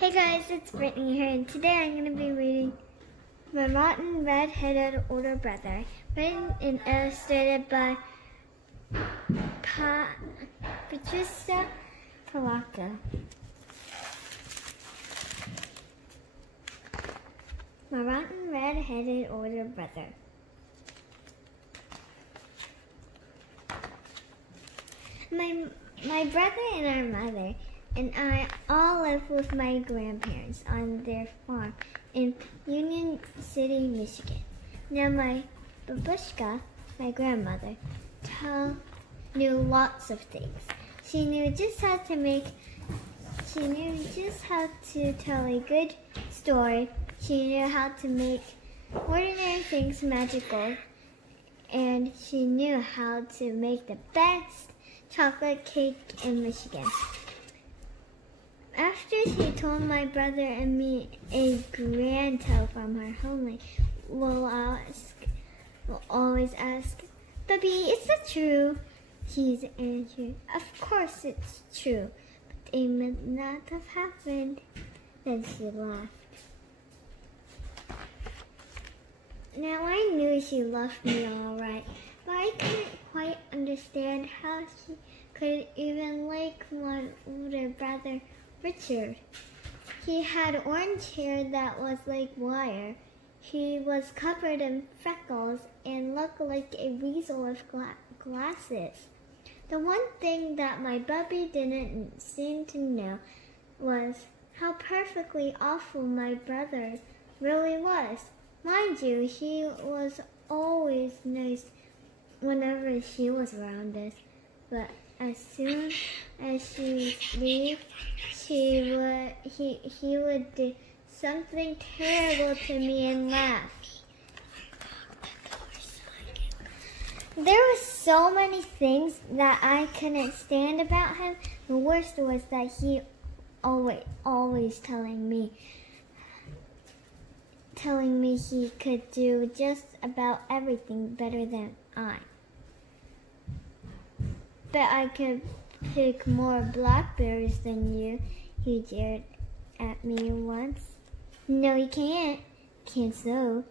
Hey guys, it's Brittany here, and today I'm going to be reading My Rotten Red-Headed Older Brother, written and illustrated by Patricia Palaca. My Rotten Red-Headed Older Brother. My brother and our mother and I all live with my grandparents on their farm in Union City, Michigan. Now my babushka, my grandmother, knew lots of things. She knew just how to tell a good story. She knew how to make ordinary things magical, and she knew how to make the best chocolate cake in Michigan. After she told my brother and me a grand tale from her homeland, we'll always ask, "Bubby, is that true?" She's answered, "Of course it's true, but it might not have happened." Then she laughed. Now I knew she loved me all right, but I couldn't quite understand how she could even like my older brother, Richard. He had orange hair that was like wire. He was covered in freckles and looked like a weasel with glasses. The one thing that my Bubby didn't seem to know was how perfectly awful my brother really was. Mind you, he was always nice whenever she was around us, but as soon as she left, he would do something terrible to me and laugh. There were so many things that I couldn't stand about him. The worst was that he always telling me he could do just about everything better than I. "Bet I could pick more blackberries than you," he jeered at me once. "No, you can't." "Can so."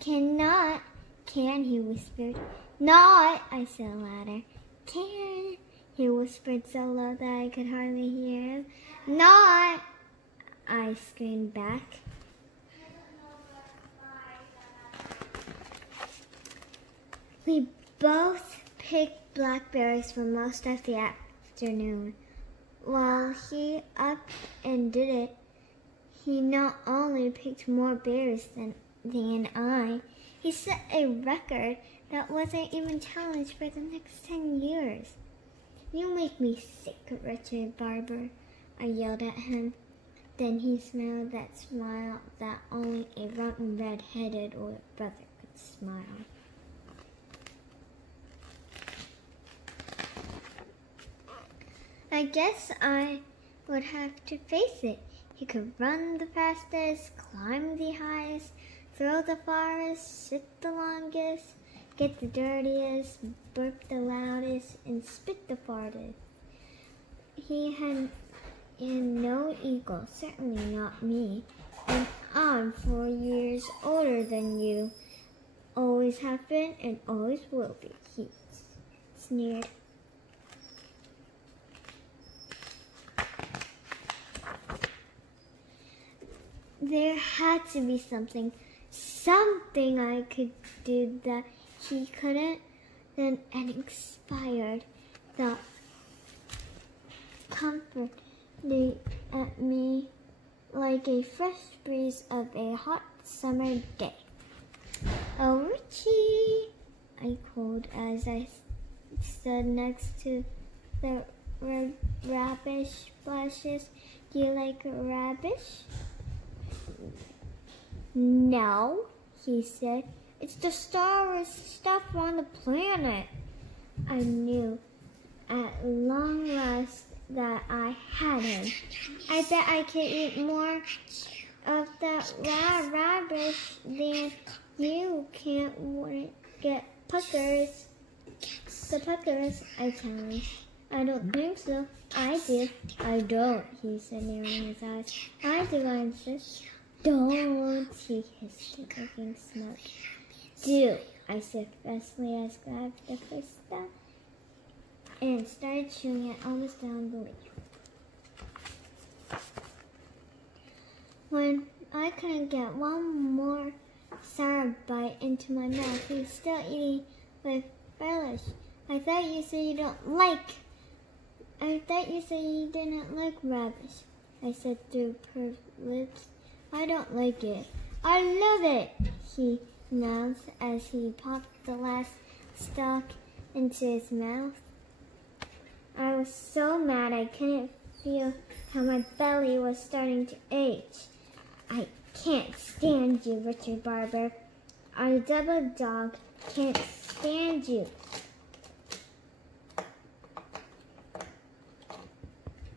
"Cannot." "Can," he whispered. "Not," I said louder. "Can," he whispered so low that I could hardly hear him. "Not," I screamed back. We both picked blackberries for most of the afternoon. While he up and did it, he not only picked more berries than I, he set a record that wasn't even challenged for the next 10 years. "You make me sick, Richard Barber," I yelled at him. Then he smiled that smile that only a rotten red-headed older brother could smile. I guess I would have to face it. He could run the fastest, climb the highest, throw the farthest, sit the longest, get the dirtiest, burp the loudest, and spit the farthest. He had no equal, certainly not me, and I'm 4 years older than you. Always have been and always will be, he sneered. There had to be something I could do that he couldn't. Then an inspired thought comforted at me like a fresh breeze of a hot summer day. "Oh, Richie," I called as I stood next to the radish splashes. "Do you like radish?" "No," he said. "It's the starest stuff on the planet." I knew at long last that I had him. "I bet I could eat more of that radish than you can't get puckers." "The puckers," I challenged. I don't think so. I do. I don't, he said, narrowing his eyes. I do, I insisted. Don't, he hissed, looking smug. Do, I said fastly as I grabbed the crystal and started chewing it almost down the leaf. When I couldn't get one more sour bite into my mouth, he was still eating with relish. I thought you said you didn't like rubbish, I said through pursed lips. I don't like it. I love it, he announced as he popped the last stalk into his mouth. I was so mad I couldn't feel how my belly was starting to ache. I can't stand you, Richard Barber. Our double dog can't stand you.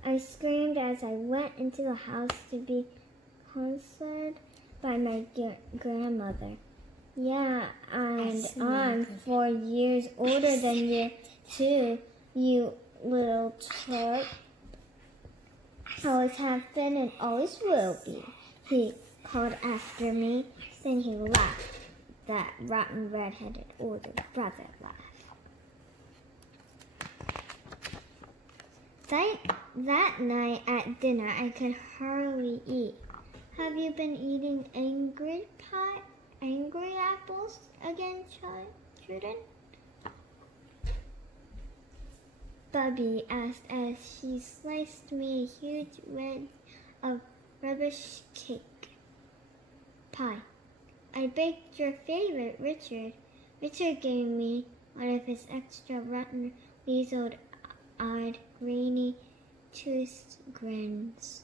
I screamed as I went into the house to be consoled by my grandmother. Yeah, and I'm 4 years older than you, too, you little twerp. Always have been and always will be, he called after me. Then he laughed. That rotten red-headed older brother laughed. That night at dinner, I could hardly eat. Have you been eating angry apples again, children? Bubby asked as she sliced me a huge wedge of rubbish cake pie. I baked your favorite, Richard. Richard gave me one of his extra rotten, weasel-eyed, grainy, toothed grins.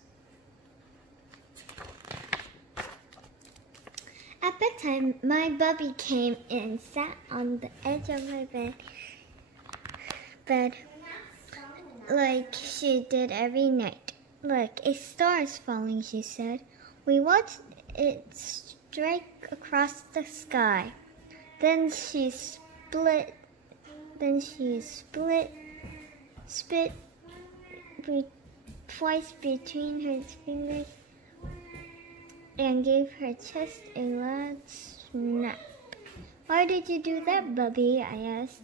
At bedtime, my Bubby came and sat on the edge of my bed like she did every night. Look, a star is falling, she said. We watched it strike across the sky. Then she spit twice between her fingers and gave her chest a loud snap. Why did you do that, Bubby? I asked.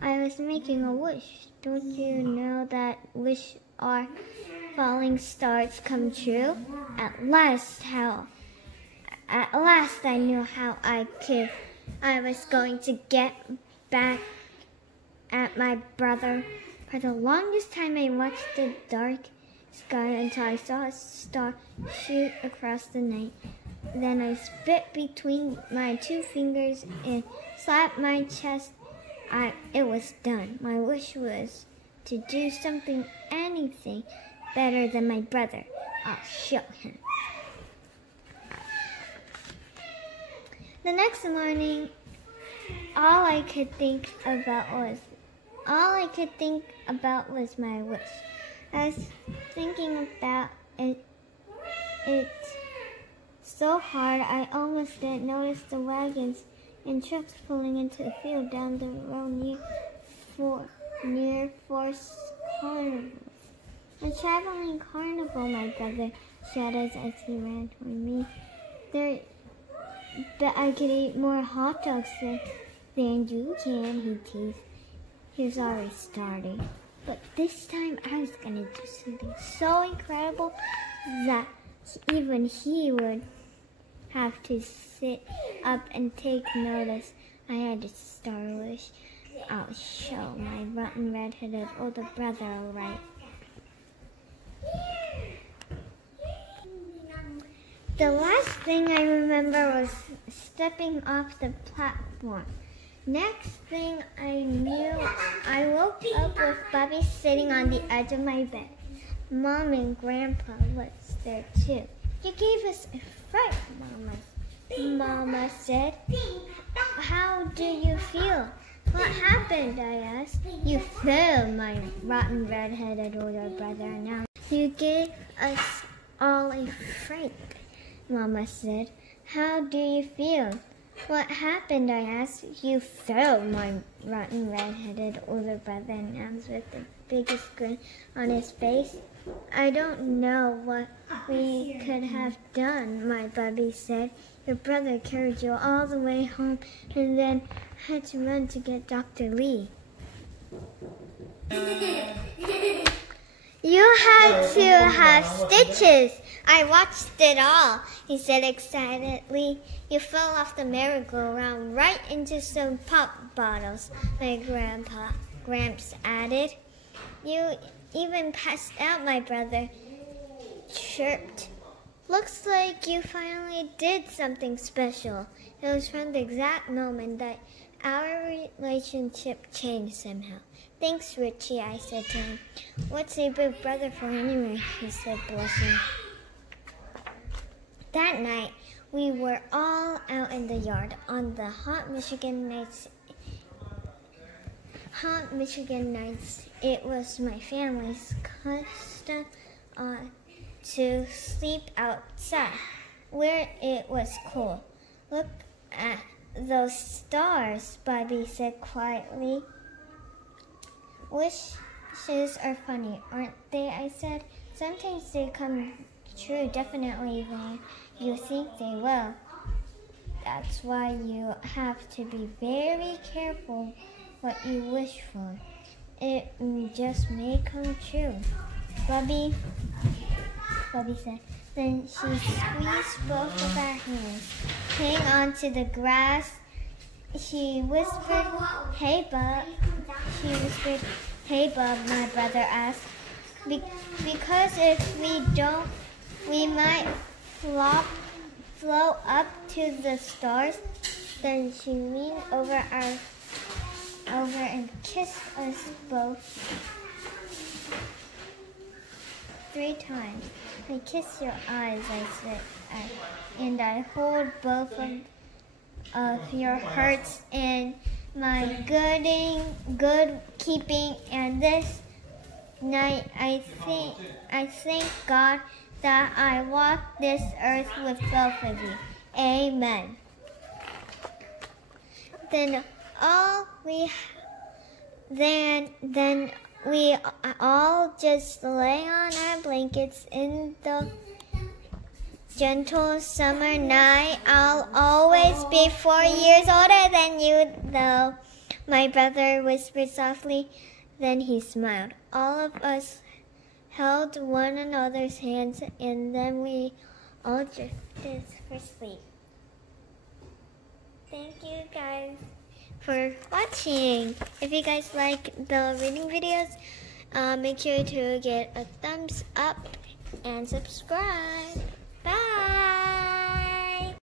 I was making a wish. Don't you know that wish are falling stars come true? At last I knew how I was going to get back at my brother. For the longest time I watched the dark sky until I saw a star shoot across the night. Then I spit between my two fingers and slapped my chest. It was done. My wish was to do anything better than my brother. I'll show him. The next morning, all I could think about was my wish. I was thinking about it so hard I almost didn't notice the wagons and trucks pulling into the field down the road near Forest Carnival. A traveling carnival, my brother shouted as he ran toward me. Bet I could eat more hot dogs than you can, he teased. He was already starting. But this time I was going to do something so incredible that even he would have to sit up and take notice. I had a star wish. I'll show my rotten red-headed older brother all right. The last thing I remember was stepping off the platform. Next thing I knew, I woke up with Bubby sitting on the edge of my bed. Mom and Grandpa was there too. You gave us a fright, Mama said. How do you feel? What happened? I asked. You fell, my rotten red-headed older brother announced. You gave us all a fright, Mama said. How do you feel? What happened? I asked. You fell, my rotten red-headed older brother announced with a biggest grin on his face. I don't know what we could have done, my Bubby said. Your brother carried you all the way home and then had to run to get Dr. Lee. You had to have stitches. I watched it all, he said excitedly. You fell off the merry-go-round right into some pop bottles, my Gramps added. You even passed out, my brother chirped. Looks like you finally did something special. It was from the exact moment that our relationship changed somehow. Thanks, Richie, I said to him. What's a big brother for anyway, he said, blushing. That night, we were all out in the yard on the hot Michigan nights. It was my family's custom to sleep outside, where it was cool. Look at those stars, Bobby said quietly. Wishes are funny, aren't they? I said. Sometimes they come true, definitely when you think they will. That's why you have to be very careful what you wish for. It just may come true. Bubby said. Then she squeezed both of our hands. Hang on to the grass. She whispered, Hey, Bub, my brother asked. Because if we don't, we might float up to the stars. Then she leaned over and kissed us both 3 times. I kiss your eyes, I said, and I hold both of your hearts in my good keeping. And this night, I thank God that I walked this earth with both of you. Amen. Then we all just lay on our blankets in the gentle summer night. I'll always be 4 years older than you, though, my brother whispered softly. Then he smiled. All of us held one another's hands, and then we all drifted for sleep. Thank you guys for watching. If you guys like the reading videos, make sure to get a thumbs up and subscribe.